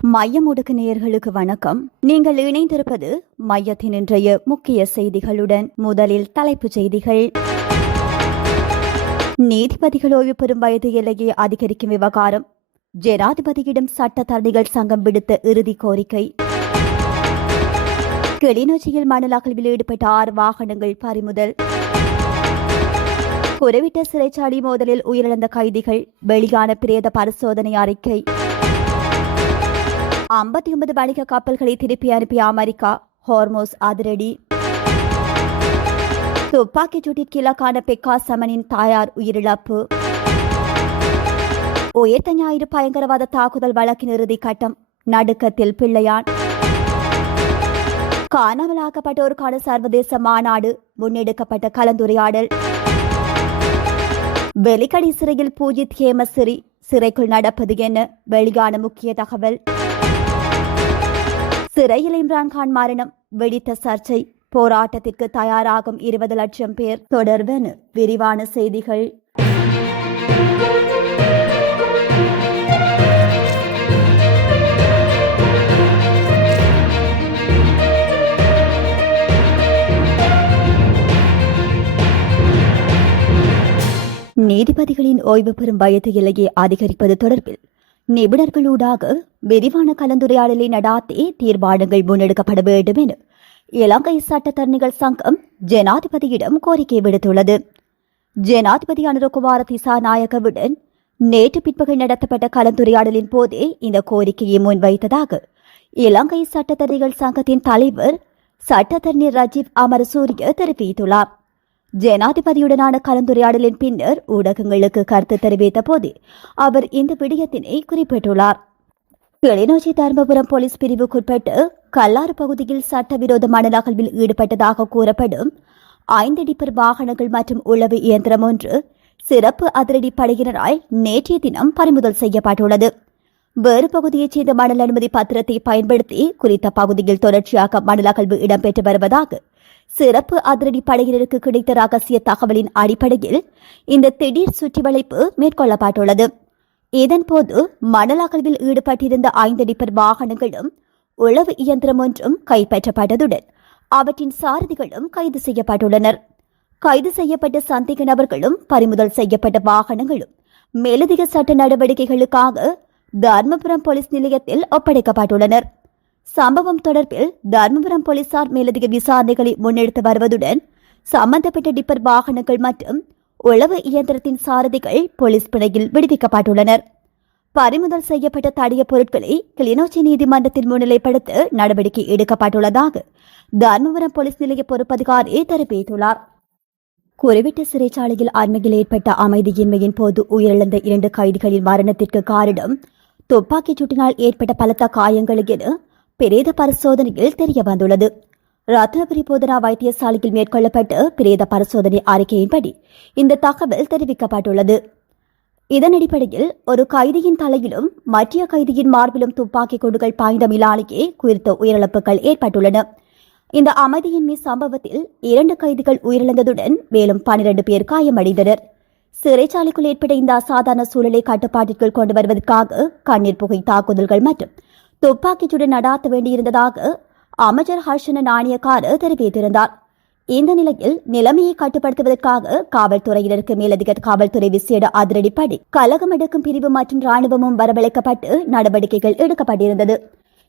மையமுடுக்கு நேயர்களுக்கு வணக்கம். நீங்கள் இணைந்திருப்பது மையத்தின் இன்றைய முக்கிய செய்திகளுடன். முதலில் தலைப்புச் செய்திகள். நீதிபதிகள் ஓய்வு பெறும் வயது எல்லையை அதிகரிக்கும் விவகாரம். ஜனாதிபதியிடம் சட்டத்தரணிகள் சங்கம் விடுத்த இறுதி கோரிக்கை. கிளிநொச்சியில் மணல் அகழ்வில் ஈடுபட்ட 6 வாகனங்கள் பறிமுதல். குறிவிட்ட சிறைச்சாலை மோதலில் உயிரிழந்த கைதிகள் வெளியான பிரேத பரிசோதனை அறிக்கை. 59 வணிக கப்பல்களை திருப்பி அனுப்பிய அமெரிக்கா. ஹோர்மோஸ் அதிரடி. துப்பாக்கிச் சூட்டிற்கு இலக்கான பெக்கா சமனின் தாயார் உயிரிழப்பு. உயிர்த்த ஞாயிறு பயங்கரவாத தாக்குதல் வழக்கின் இறுதி கட்டம். நடுக்கத்தில் பிள்ளையான். காணாமலாக்கப்பட்டோருக்கான சர்வதேச மாநாடு. முன்னெடுக்கப்பட்ட கலந்துரையாடல். வெலிக்கடை சிறையில் பூஜித் ஹேமசிறி. சிறைக்குள் நடப்பது என வெளியான முக்கிய தகவல். சிறையில் இம்ரான்கான் மரணம். வெடித்த சர்ச்சை. போராட்டத்திற்கு தயாராகும் 20 லட்சம் பேர். தொடர்பென விரிவான செய்திகள். நீதிபதிகளின் ஓய்வு பெறும் வயது எல்லையை அதிகரிப்பது தொடர்பில் நிபுணர்களூடாக விரிவான கலந்துரையாடலை நடாத்தி தீர்மானங்கள் முன்னெடுக்கப்பட வேண்டும் என இலங்கை சட்டத்தரணிகள் சங்கம் ஜனாதிபதியிடம் கோரிக்கை விடுத்துள்ளது. ஜனாதிபதி அனுரகுமார திசாநாயக்கவுடன் நேற்று பிற்பகல் நடத்தப்பட்ட கலந்துரையாடலின் போதே இந்த கோரிக்கையை முன்வைத்ததாக இலங்கை சட்டத்தரணிகள் சங்கத்தின் தலைவர் சட்டத்தரணி ரஜீவ் அமரசூரிய தெரிவித்துள்ளார். ஜனாதிபதியுடனான கலந்துரையாடலின் பின்னர் ஊடகங்களுக்கு கருத்து தெரிவித்த போது அவர் இந்த விடயத்தினை குறிப்பிட்டுள்ளார். கிளிநொச்சி தர்மபுரம் போலீஸ் பிரிவுக்குட்பட்டு கல்லாறு பகுதியில் சட்டவிரோத மணல் அகழ்வில் ஈடுபட்டதாக கூறப்படும் 5 டிப்பர் வாகனங்கள் மற்றும் உளவு இயந்திரம் ஒன்று சிறப்பு அதிரடி படையினரால் நேற்றைய தினம் பறிமுதல் செய்யப்பட்டுள்ளது. வேறு பகுதியைச் சேர்ந்த மணல் அனுமதி பத்திரத்தை பயன்படுத்தி குறித்த பகுதியில் தொடர்ச்சியாக மணல் அகழ்வு இடம்பெற்று வருவதாக சிறப்பு அதிரடி படையினருக்கு கிடைத்த ரகசிய தகவலின் அடிப்படையில் இந்த திடீர் சுற்றிவளைப்பு மேற்கொள்ளப்பட்டுள்ளது. இதன்போது மணல் அகழ்வில் ஈடுபட்டிருந்த 5 டிப்பர் வாகனங்களும் உளவு இயந்திரம் ஒன்றும் கைப்பற்றப்பட்டதுடன் அவற்றின் சாரதிகளும் கைது செய்யப்பட்டுள்ளனர். கைது செய்யப்பட்ட சந்தேக நபர்களும் பறிமுதல் செய்யப்பட்ட வாகனங்களும் மேலதிக சட்ட நடவடிக்கைகளுக்காக தர்மபுரம் போலீஸ் நிலையத்தில் ஒப்படைக்கப்பட்டுள்ளனர். சம்பவம் தொடர்பில் தர்மபுரம் போலீசார் மேலதிக விசாரணைகளை முன்னெடுத்து வருவதுடன் சம்பந்தப்பட்ட டிப்பர் வாகனங்கள் மற்றும் உளவு இயந்திரத்தின் சாரதிகள் போலீஸ் பிணையில் விடுவிக்கப்பட்டுள்ளனர். பறிமுதல் செய்யப்பட்ட தடைய பொருட்களை கிளிநொச்சி நீதிமன்றத்தில் முன்னிலைப்படுத்த நடவடிக்கை எடுக்கப்பட்டுள்ளதாக தர்மபுரம் போலீஸ் நிலைய பொறுப்பதிகாரி தெரிவித்துள்ளார். குறிவிட்ட சிறைச்சாலையில் அண்மையில் ஏற்பட்ட அமைதியின்மையின் போது உயிரிழந்த 2 கைதிகளின் மரணத்திற்கு காரணம் துப்பாக்கிச் சூட்டினால் ஏற்பட்ட பலத்த காயங்கள் என பிரேத பரிசோதனையில் தெரிய வந்துள்ளது. ரத்னபுரி போதனா வைத்தியசாலையில் மேற்கொள்ளப்பட்ட பிரேத பரிசோதனை அறிக்கையின்படி இந்த தகவல் தெரிவிக்கப்பட்டுள்ளது. இதன் அடிப்படையில் ஒரு கைதியின் தலையிலும் மற்ற கைதியின் மார்பிலும் துப்பாக்கி குண்டுகள் பாய்ந்தமிலாலேயே குறித்த உயிரிழப்புகள் ஏற்பட்டுள்ளன. இந்த அமைதியின்மை சம்பவத்தில் 2 கைதிகள் உயிரிழந்ததுடன் மேலும் 12 பேர் காயமடைந்தனர். சிறைச்சாலைக்குள் ஏற்பட்ட இந்த அசாதாரண சூழலை கட்டுப்பாட்டிற்குள் கொண்டு வருவதற்காக கண்ணீர் புகை தாக்குதல்கள் மற்றும் துப்பாக்கிச்சுடன் நடாத்த வேண்டியிருந்ததாக அமைச்சர் ஹர்ஷன நாணயக்கார தெரிவித்திருந்தார். இந்த நிலையில் நிலைமையை கட்டுப்படுத்துவதற்காக காவல்துறையினருக்கு மேலதிக காவல்துறை விசேட அதிரடிப்படை கலகம் எடுக்கும் பிரிவு மற்றும் ராணுவமும் வரவழைக்கப்பட்டு நடவடிக்கைகள் எடுக்கப்பட்டிருந்தது.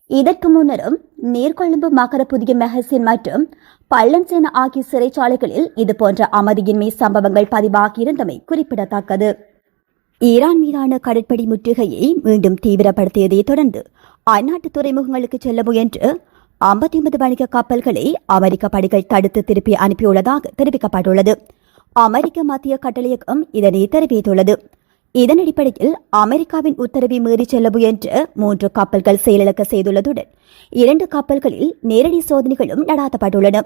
இதற்கு முன்னரும் நீர்கொழும்பு மகர புதிய மெஹசின் மற்றும் பள்ளன்சேன ஆகிய சிறைச்சாலைகளில் இதுபோன்ற அமைதியின்மை சம்பவங்கள் பதிவாகியிருந்தமை குறிப்பிடத்தக்கது. ஈரான் மீதான கடற்படை முற்றுகையை மீண்டும் தீவிரப்படுத்தியதை தொடர்ந்து அந்நாட்டு துறைமுகங்களுக்கு செல்ல முயன்று 59 வணிக கப்பல்களை அமெரிக்க படைகள் தடுத்து திருப்பி அனுப்பியுள்ளதாக தெரிவிக்கப்பட்டுள்ளது. அமெரிக்க மத்திய கட்டளையகம் இதனை தெரிவித்துள்ளது. இதன் அடிப்படையில் அமெரிக்காவின் உத்தரவை மீறி செல்ல முயன்ற 3 கப்பல்கள் செயலிழக்க செய்துள்ளதுடன் 2 கப்பல்களில் நேரடி சோதனைகளும் நடாத்தப்பட்டுள்ளன.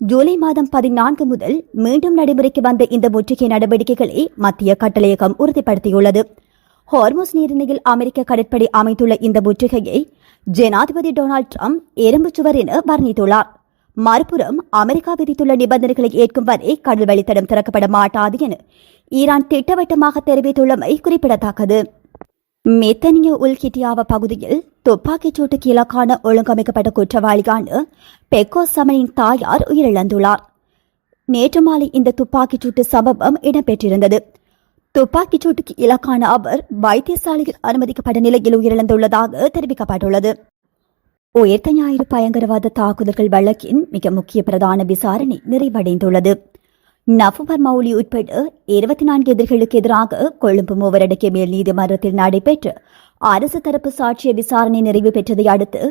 ஜூலை மாதம் 14 முதல் மீண்டும் நடைமுறைக்கு வந்த இந்த முற்றுகை நடவடிக்கைகளை மத்திய கட்டளையகம் உறுதிப்படுத்தியுள்ளது. ஹார்மோஸ் நீரிணையில் அமெரிக்க கடற்படை அமைத்துள்ள இந்த முற்றுகையை ஜனாதிபதி டொனால்டு டிரம்ப் எறும்பு சுவர் என வர்ணித்துள்ளார். மறுபுறம் அமெரிக்கா விதித்துள்ள நிபந்தனைகளை ஏற்கும் வரை கடல் வழித்தடம் திறக்கப்பட மாட்டாது என ஈரான் திட்டவட்டமாக தெரிவித்துள்ளமை குறிப்பிடத்தக்கது. மெத்தனிய உல்கிட்டியாவ பகுதியில் துப்பாக்கிச் சூட்டுக்கு இலக்கான ஒழுங்கமைக்கப்பட்ட குற்றவாளியான பெக்கோ சமனின் தாயார் உயிரிழந்துள்ளார். நேற்று மாலை இந்த துப்பாக்கிச் சூட்டு சம்பவம் இடம்பெற்றிருந்தது. துப்பாக்கிச் சூட்டுக்கு இலக்கான அவர் வைத்தியசாலையில் அனுமதிக்கப்பட்ட நிலையில் உயிரிழந்துள்ளதாக தெரிவிக்கப்பட்டுள்ளது. உயிர்த்த ஞாயிறு பயங்கரவாத தாக்குதல்கள் வழக்கின் மிக முக்கிய பிரதான விசாரணை நிறைவடைந்துள்ளது. நவம்பர் மௌலி உட்பட 24 எதிரிகளுக்கு எதிராக கொழும்பு மூவரடக்கிய மேல் நீதிமன்றத்தில் நடைபெற்ற அரசு தரப்பு சாட்சிய விசாரணை நிறைவு பெற்றதை அடுத்து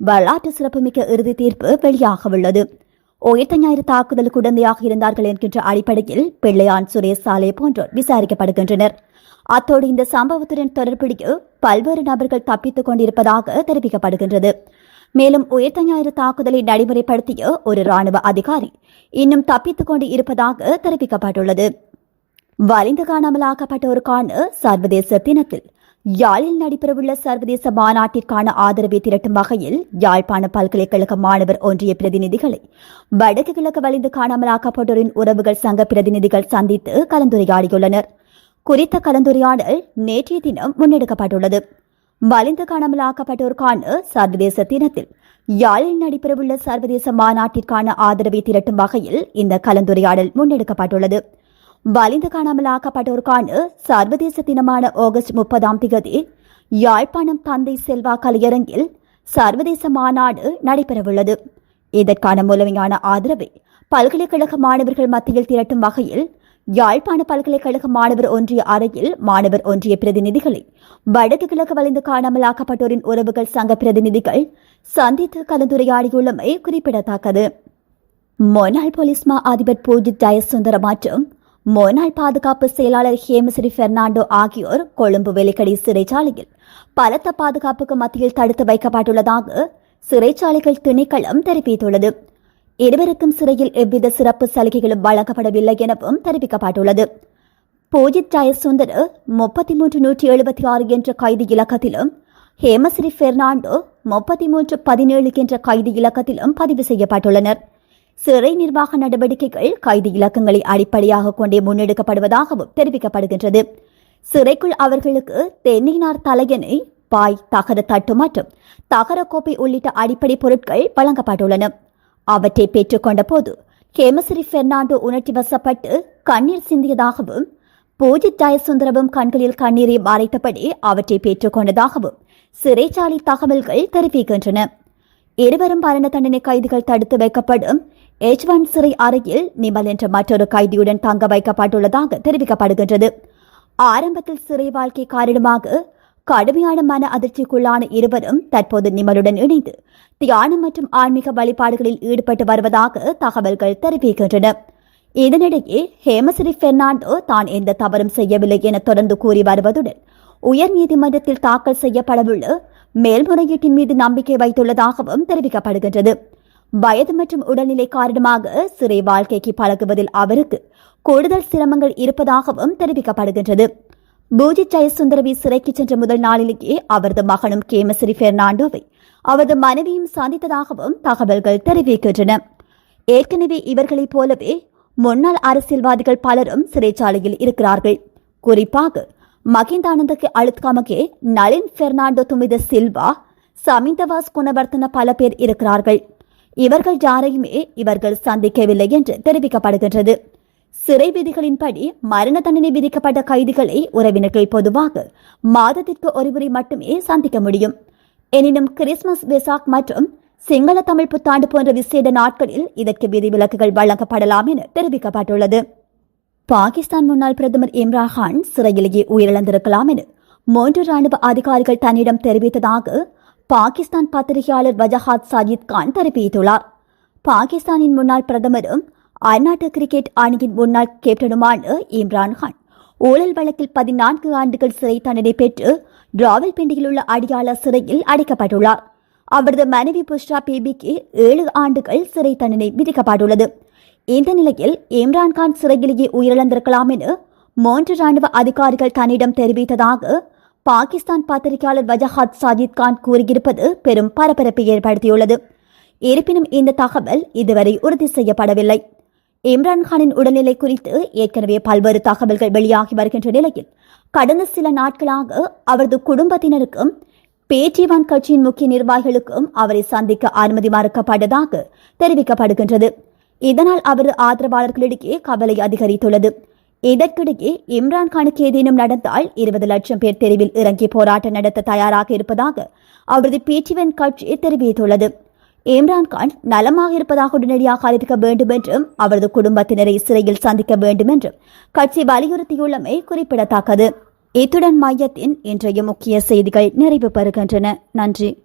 வரலாற்று சிறப்புமிக்க இறுதி தீர்ப்பு வெளியாக உள்ளது. உயிர்த்த ஞாயிறு தாக்குதலுக்கு உடந்தையாக இருந்தார்கள் என்கின்ற அடிப்படையில் பிள்ளையான் சுரேஷ் சாலே போன்றோர் விசாரிக்கப்படுகின்றனர். அத்தோடு இந்த சம்பவத்துடன் தொடர்புடைய பல்வேறு நபர்கள் தப்பித்துக் கொண்டிருப்பதாக தெரிவிக்கப்படுகின்றது. மேலும் உயிர்த்த ஞாயிறு தாக்குதலை நடைமுறைப்படுத்திய ஒரு ராணுவ அதிகாரி இன்னும் தப்பித்துக் கொண்டு இருப்பதாக தெரிவிக்கப்பட்டுள்ளது. வலிந்து காணாமலாக்கப்பட்டோருக்கான சர்வதேச தினத்தில் யாழில் நடைபெறவுள்ள சர்வதேச மாநாட்டிற்கான ஆதரவை திரட்டும் வகையில் யாழ்ப்பாண பல்கலைக்கழக மாணவர் ஒன்றிய பிரதிநிதிகளை வடக்கு கிழக்கு வலிந்து காணாமலாக்கப்பட்டோரின் உறவுகள் சங்க பிரதிநிதிகள் சந்தித்து கலந்துரையாடியுள்ளனர். குறித்த கலந்துரையாடல் நேற்றைய தினம் முன்னெடுக்கப்பட்டுள்ளது. வலிந்து காணாமலாக்கப்பட்டோருக்கான சர்வதேச தினத்தில் யாழில் நடைபெறவுள்ள சர்வதேச மாநாட்டிற்கான ஆதரவை திரட்டும் வகையில் இந்த கலந்துரையாடல் முன்னெடுக்கப்பட்டுள்ளது. வலிந்து காணாமலாக்கப்பட்டோருக்கான சர்வதேச தினமான ஆகஸ்ட் 30 யாழ்ப்பாணம் தந்தை செல்வா கலையரங்கில் சர்வதேச மாநாடு நடைபெறவுள்ளது. இதற்கான முழுமையான ஆதரவை பல்கலைக்கழக மாணவர்கள் மத்தியில் திரட்டும் வகையில் யாழ்ப்பாண பல்கலைக்கழக மாணவர் ஒன்றிய அறையில் மாணவர் ஒன்றிய பிரதிநிதிகளை வடக்கு கிழக்கு வலிந்து காணாமலாக்கப்பட்டோரின் உறவுகள் சங்க பிரதிநிதிகள் சந்தித்து கலந்துரையாடியுள்ளமை குறிப்பிடத்தக்கது. முன்னாள் போலீஸ் மா அதிபர் பூஜித் ஜயசுந்தர மற்றும் முன்னாள் பாதுகாப்பு செயலாளர் ஹேமஸ்ரீ பெர்னாண்டோ ஆகியோர் கொழும்பு வெலிக்கடை சிறைச்சாலையில் பலத்த பாதுகாப்புக்கு மத்தியில் தடுத்து வைக்கப்பட்டுள்ளதாக சிறைச்சாலைகள் திணைக்களம் தெரிவித்துள்ளது. இருவருக்கும் சிறையில் எவ்வித சிறப்பு சலுகைகளும் வழங்கப்படவில்லை எனவும் தெரிவிக்கப்பட்டுள்ளது. பூஜித் ஜயசுந்தர் 33-176 என்ற கைது இலக்கத்திலும் ஹேமஸ்ரீ பெர்னாண்டோ 33-17 என்ற கைது இலக்கத்திலும் பதிவு செய்யப்பட்டுள்ளனர். சிறை நிர்வாக நடவடிக்கைகள் கைது இலக்கங்களை அடிப்படையாக கொண்டே முன்னெடுக்கப்படுவதாகவும் தெரிவிக்கப்படுகின்றது. சிறைக்குள் அவர்களுக்கு தென்னைநார் தலையணை, பாய், தகர தட்டு மற்றும் தகர கோப்பை உள்ளிட்ட அடிப்படை பொருட்கள் வழங்கப்பட்டுள்ளன. அவற்றை பெற்றுக்கொண்ட போது ஹேமஸ்ரீ பெர்னாண்டோ உணர்ச்சி வசப்பட்டு கண்ணீர் சிந்தியதாகவும் பூஜித் ஜயசுந்தரவும் கண்களில் கண்ணீரை மறைத்தபடி அவற்றை பெற்றுக்கொண்டதாகவும் சிறைச்சாலை தகவல்கள் தெரிவிக்கின்றன. இருவரும் மரண தண்டனை கைதிகள் தடுத்து வைக்கப்படும் H1 சிறை அறையில் நிமல் என்ற மற்றொரு கைதியுடன் தங்க வைக்கப்பட்டுள்ளதாக தெரிவிக்கப்படுகின்றது. ஆரம்பத்தில் சிறை வாழ்க்கை காரணமாக கடுமையான மன அதிர்ச்சிக்குள்ளான இருவரும் தற்போது நிமலுடன் இணைந்து தியானம் மற்றும் ஆன்மீக வழிபாடுகளில் ஈடுபட்டு வருவதாக தகவல்கள் தெரிவிக்கின்றன. இதனிடையே ஹேமஸ்ரீ பெர்னாண்டோ தான் எந்த தவறும் செய்யவில்லை என தொடர்ந்து கூறி வருவதுடன் உயர் நீதிமன்றத்தில் தாக்கல் செய்யப்படவுள்ள மேல்முறையீட்டின் மீது நம்பிக்கை வைத்துள்ளதாகவும் தெரிவிக்கப்படுகின்றது. வயது மற்றும் உடல்நிலை காரணமாக சிறை வாழ்க்கைக்கு பழகுவதில் அவருக்கு கூடுதல் சிரமங்கள் இருப்பதாகவும் தெரிவிக்கப்படுகின்றது. பூஜித் ஜயசுந்தரவி சிறைக்கு சென்ற முதல் நாளிலேயே அவரது மகனும் ஹேமஸ்ரீ பெர்னாண்டோவை அவரது மனைவியும் சந்தித்ததாகவும் தகவல்கள் தெரிவிக்கின்றன. ஏற்கனவே இவர்களைப் போலவே முன்னாள் அரசியல்வாதிகள் பலரும் சிறைச்சாலையில் இருக்கிறார்கள். குறிப்பாக மகிந்தானந்தக்கு அழுத்காமகே, நளின் பெர்னாண்டோ துமித சில்வா, சமிந்தவாஸ் குணவர்த்தன பல பேர் இருக்கிறார்கள். இவர்கள் யாரையுமே இவர்கள் சந்திக்கவில்லை என்று தெரிவிக்கப்படுகின்றது. சிறை விதிகளின்படி மரண தண்டனை விதிக்கப்பட்ட கைதிகளை உறவினர்கள் பொதுவாக மாதத்திற்கு ஒருமுறை மட்டுமே சந்திக்க முடியும். எனினும் கிறிஸ்துமஸ், வெசாக் மற்றும் சிங்கள தமிழ் புத்தாண்டு போன்ற விசேட நாட்களில் இதற்கு விதிவிலக்குகள் வழங்கப்படலாம் என தெரிவிக்கப்பட்டுள்ளது. பாகிஸ்தான் முன்னாள் பிரதமர் இம்ரான் கான் சிறையிலேயே உயிரிழந்திருக்கலாம் என 3 ராணுவ அதிகாரிகள் தன்னிடம் தெரிவித்ததாக பாகிஸ்தான் பத்திரிகையாளர் வஜஹாத் சாஜித் கான் தெரிவித்துள்ளார். பாகிஸ்தானின் முன்னாள் பிரதமரும் அந்நாட்டு கிரிக்கெட் அணியின் முன்னாள் கேப்டனுமான இம்ரான் கான் ஊழல் வழக்கில் 14 ஆண்டுகள் சிறை தண்டனை பெற்று ராவல்பிண்டியில் உள்ள அடியாள சிறையில் அடைக்கப்பட்டுள்ளார். அவரது மனைவி புஷ்ரா பீபிக்கு 7 ஆண்டுகள் சிறை தண்டனை விதிக்கப்பட்டுள்ளது. இந்த நிலையில் இம்ரான்கான் சிறையிலேயே உயிரிழந்திருக்கலாம் என 3 ராணுவ அதிகாரிகள் தன்னிடம் தெரிவித்ததாக பாகிஸ்தான் பத்திரிகையாளர் வஜஹாத் சாஜித் கான் கூறியிருப்பது பெரும் பரபரப்பை ஏற்படுத்தியுள்ளது. இருப்பினும் இந்த தகவல் இதுவரை உறுதி செய்யப்படவில்லை. இம்ரான்கானின் உடல்நிலை குறித்து ஏற்கனவே பல்வேறு தகவல்கள் வெளியாகி வருகின்ற நிலையில் கடந்த சில நாட்களாக அவரது குடும்பத்தினருக்கும் பேச்சிவான் கட்சியின் முக்கிய நிர்வாகிகளுக்கும் அவரை சந்திக்க அனுமதி மறுக்கப்பட்டதாக தெரிவிக்கப்படுகின்றது. இதனால் அவரது ஆதரவாளர்களிடையே கவலை அதிகரித்துள்ளது. இதற்கிடையே இம்ரான்கானுக்கு ஏதேனும் நடந்தால் 20 லட்சம் பேர் தெருவில் இறங்கி போராட்டம் நடத்த தயாராக இருப்பதாக அவரது பேச்சிவான் கட்சி தெரிவித்துள்ளது. இம்ரான்கான் நலமாக இருப்பதாக உடனடியாக அறிவிக்க வேண்டும் என்றும் அவரது குடும்பத்தினரை சிறையில் சந்திக்க வேண்டும் என்றும் கட்சி வலியுறுத்தியுள்ளமை குறிப்பிடத்தக்கது. இத்துடன் மையத்தின் இன்றைய முக்கிய செய்திகள் நிறைவு பெறுகின்றன. நன்றி.